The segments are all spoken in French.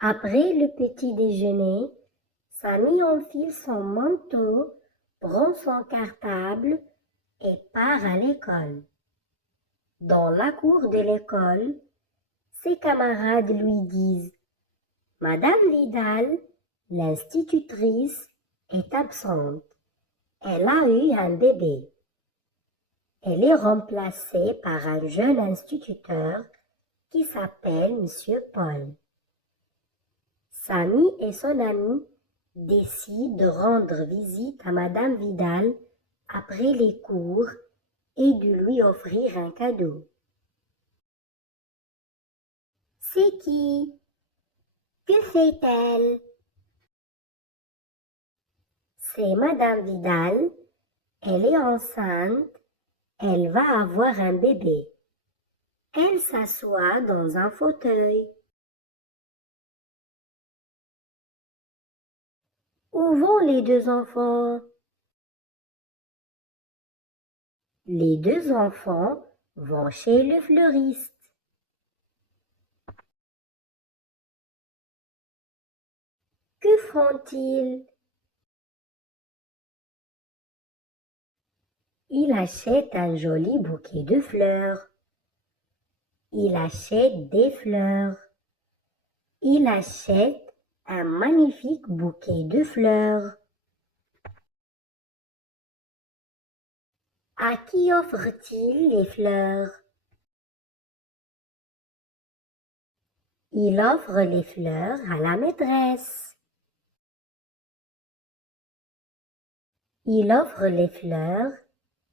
Après le petit déjeuner, Samy enfile son manteau, prend son cartable et part à l'école. Dans la cour de l'école, ses camarades lui disent: Madame Vidal, l'institutrice, est absente. Elle a eu un bébé. Elle est remplacée par un jeune instituteur qui s'appelle Monsieur Paul. Samy et son ami décident de rendre visite à Madame Vidal après les cours et de lui offrir un cadeau. C'est qui? Que fait-elle? C'est Madame Vidal. Elle est enceinte. Elle va avoir un bébé. Elle s'assoit dans un fauteuil. Où vont les deux enfants? Les deux enfants vont chez le fleuriste. Que font-ils? Il achète un joli bouquet de fleurs. Il achète des fleurs. Il achète un magnifique bouquet de fleurs. À qui offre-t-il les fleurs? Il offre les fleurs à la maîtresse. Il offre les fleurs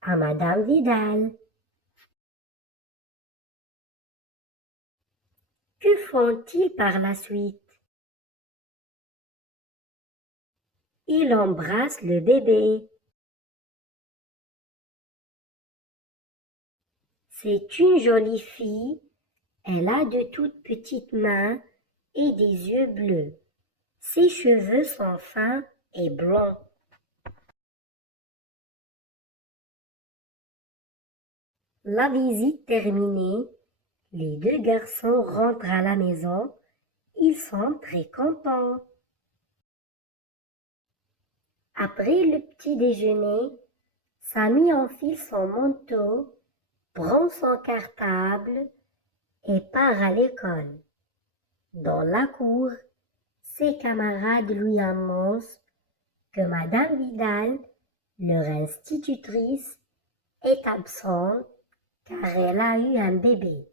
à Madame Vidal. Que font-ils par la suite? Il embrasse le bébé. C'est une jolie fille. Elle a de toutes petites mains et des yeux bleus. Ses cheveux sont fins et blonds. La visite terminée, les deux garçons rentrent à la maison. Ils sont très contents. Après le petit déjeuner, Samy enfile son manteau, prend son cartable et part à l'école. Dans la cour, ses camarades lui annoncent que Madame Vidal, leur institutrice, est absente car elle a eu un bébé.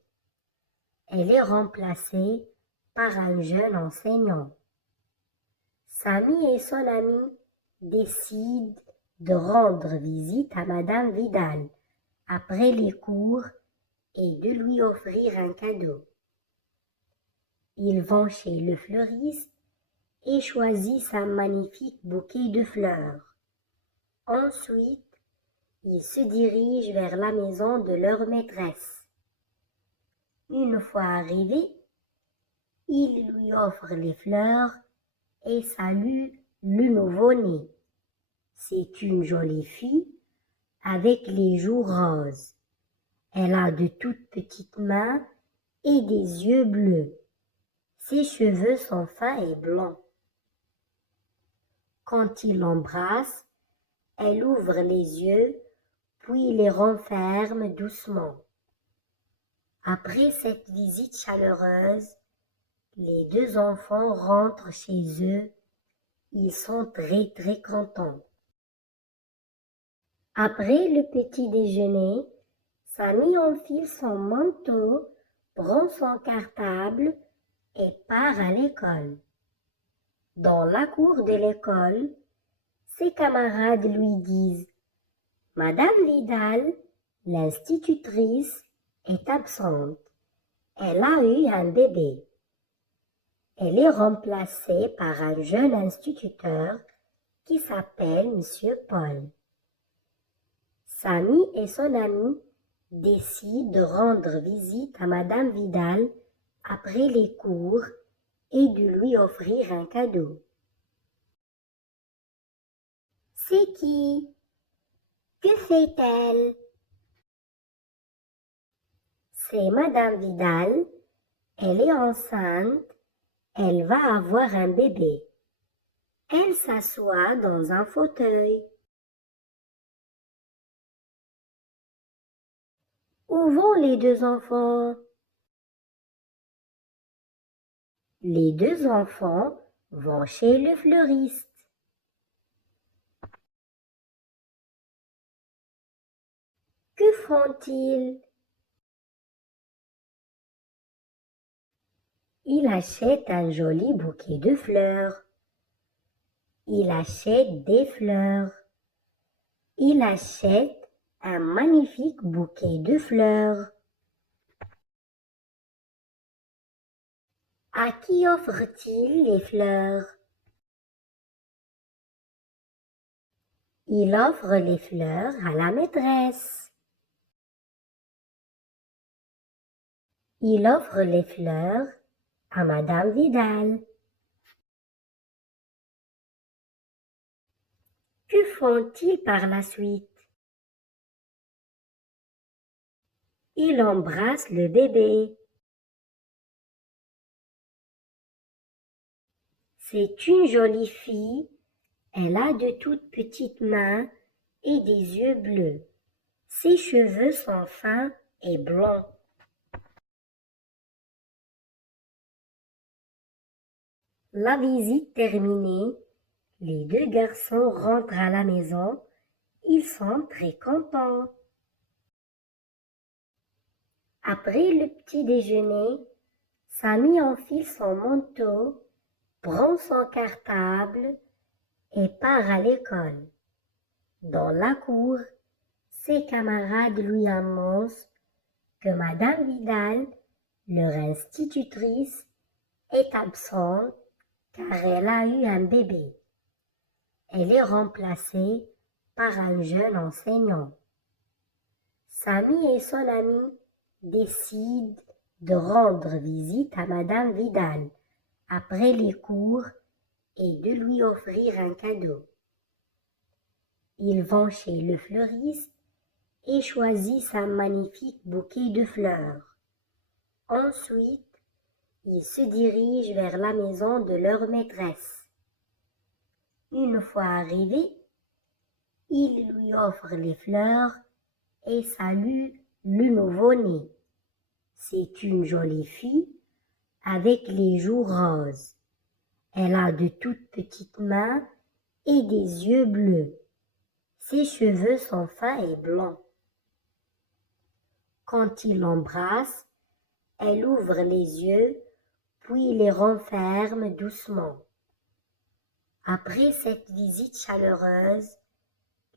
Elle est remplacée par un jeune enseignant. Samy et son ami décident de rendre visite à Madame Vidal après les cours et de lui offrir un cadeau. Ils vont chez le fleuriste et choisissent un magnifique bouquet de fleurs. Ensuite, ils se dirigent vers la maison de leur maîtresse. Une fois arrivés, ils lui offrent les fleurs et saluent le nouveau-né. C'est une jolie fille avec les joues roses. Elle a de toutes petites mains et des yeux bleus. Ses cheveux sont fins et blonds. Quand il l'embrasse, elle ouvre les yeux, puis les renferme doucement. Après cette visite chaleureuse, les deux enfants rentrent chez eux. Ils sont très très contents. Après le petit déjeuner, Samy enfile son manteau, prend son cartable et part à l'école. Dans la cour de l'école, ses camarades lui disent: Madame Vidal, l'institutrice, est absente. Elle a eu un bébé. Elle est remplacée par un jeune instituteur qui s'appelle Monsieur Paul. Samy et son ami décident de rendre visite à Madame Vidal après les cours et de lui offrir un cadeau. C'est qui? Que fait-elle? C'est Madame Vidal. Elle est enceinte. Elle va avoir un bébé. Elle s'assoit dans un fauteuil. Où vont les deux enfants? Les deux enfants vont chez le fleuriste. Que font-ils? Il achète un joli bouquet de fleurs. Il achète des fleurs. Il achète un magnifique bouquet de fleurs. À qui offre-t-il les fleurs? Il offre les fleurs à la maîtresse. Il offre les fleurs à Madame Vidal. Que font-ils par la suite? Il embrasse le bébé. C'est une jolie fille. Elle a de toutes petites mains et des yeux bleus. Ses cheveux sont fins et blonds. La visite terminée, les deux garçons rentrent à la maison. Ils sont très contents. Après le petit déjeuner, Samy enfile son manteau, prend son cartable et part à l'école. Dans la cour, ses camarades lui annoncent que Madame Vidal, leur institutrice, est absente car elle a eu un bébé. Elle est remplacée par un jeune enseignant. Samy et son ami décident de rendre visite à Madame Vidal après les cours et de lui offrir un cadeau. Ils vont chez le fleuriste et choisissent un magnifique bouquet de fleurs. Ensuite, ils se dirigent vers la maison de leur maîtresse. Une fois arrivés, ils lui offrent les fleurs et saluent le nouveau-né. C'est une jolie fille avec les joues roses. Elle a de toutes petites mains et des yeux bleus. Ses cheveux sont fins et blonds. Quand il l'embrasse, elle ouvre les yeux, puis les renferme doucement. Après cette visite chaleureuse,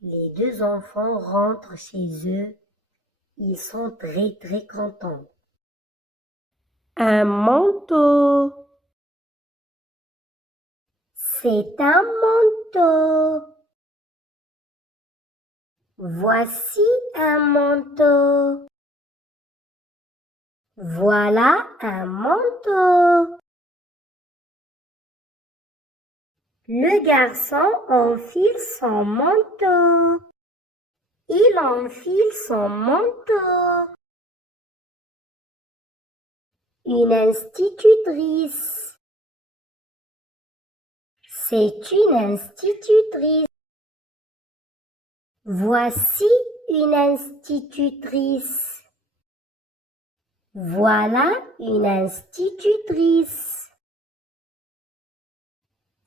les deux enfants rentrent chez eux. Ils sont très très contents. Un manteau. C'est un manteau. Voici un manteau. Voilà un manteau. Le garçon enfile son manteau. Il enfile son manteau. Une institutrice. C'est une institutrice. Voici une institutrice. Voilà une institutrice.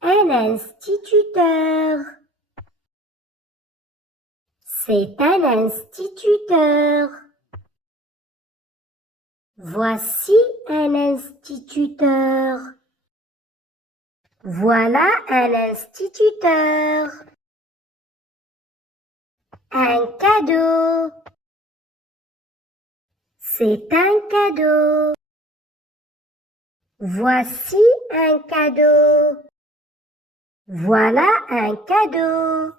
Un instituteur. C'est un instituteur. Voici un instituteur. Voilà un instituteur. Un cadeau. C'est un cadeau. Voici un cadeau. Voilà un cadeau.